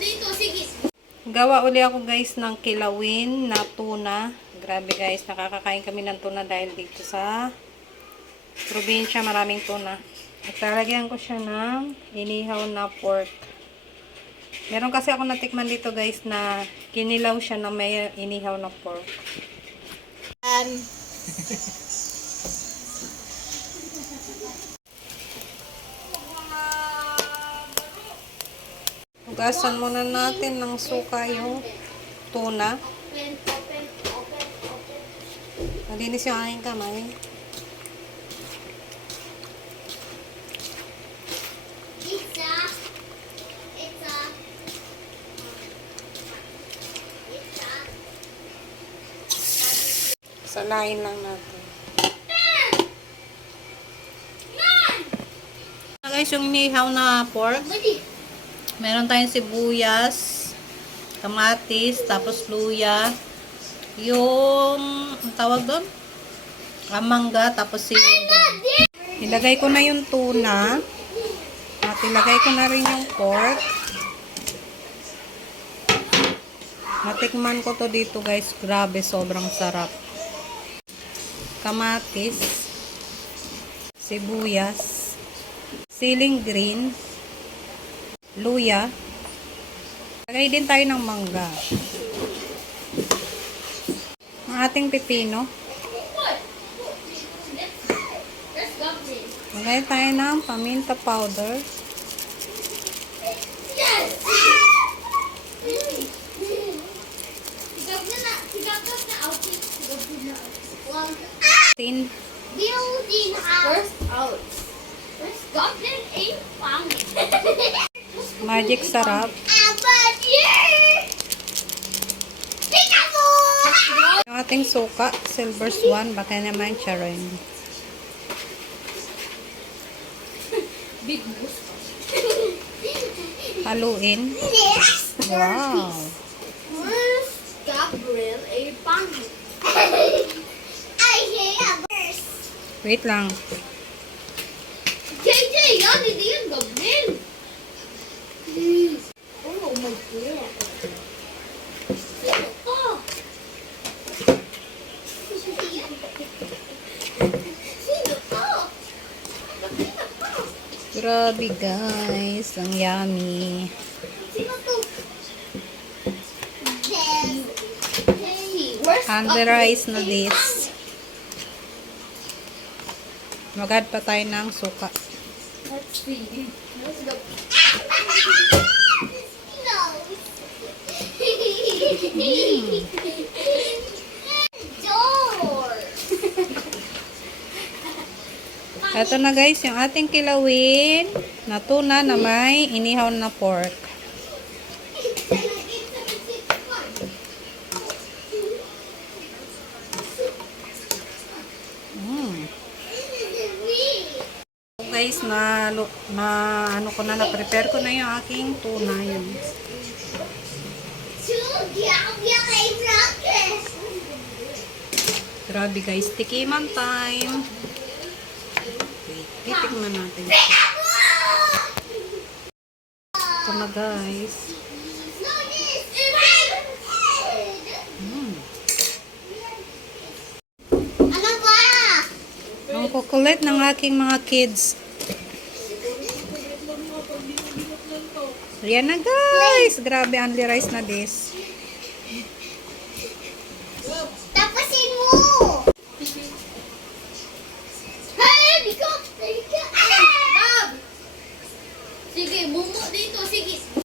dito, sige. Gawa uli ako guys ng kilawin na tuna. Grabe guys, nakakakain kami ng tuna dahil dito sa probinsya maraming tuna. At lalagyan ko siya ng inihaw na pork. Meron kasi ako natikman dito guys na kinilaw siya na may inihaw na pork. Hugasan muna natin ng suka yung tuna. Malinis yung aking kamay. Salain lang natin. Guys, yung inihaw na pork. Meron tayong sibuyas, kamatis, tapos luya, yung, ang tawag doon? Ah, mangga, tapos siling. Ilagay ko na yung tuna. At ilagay ko na rin yung pork. Natikman ko to dito guys. Grabe, sobrang sarap. Kamatis. Sibuyas. Siling green. Luya. Lagay din tayo ng mangga. Ang ating pipino. Lagay tayo ng paminta powder. Tin. Building house. First out. First goblin a pang. Magic sarap. Yung ating suka, silver swan, baka naman charon. Big. Haluin. Wow. Gabriel a. Wait lang. Grabe guys. Ang yummy. Sino to? Yes. Hey, where's Under rice na this. Magad pa tayo ng suka. Let's see. Let's go. Door. Ito na guys, yung ating kilawin na tuna na may inihaw na pork. Mm. So guys, na, na ano ko na, na-prepare ko na yung aking tuna yun. Grabe guys, tikiman time. Wait, titikman natin. Ito na guys. Ano ba? Ang kukulit ng aking mga kids. Yan na guys. Grabe, only rice na this.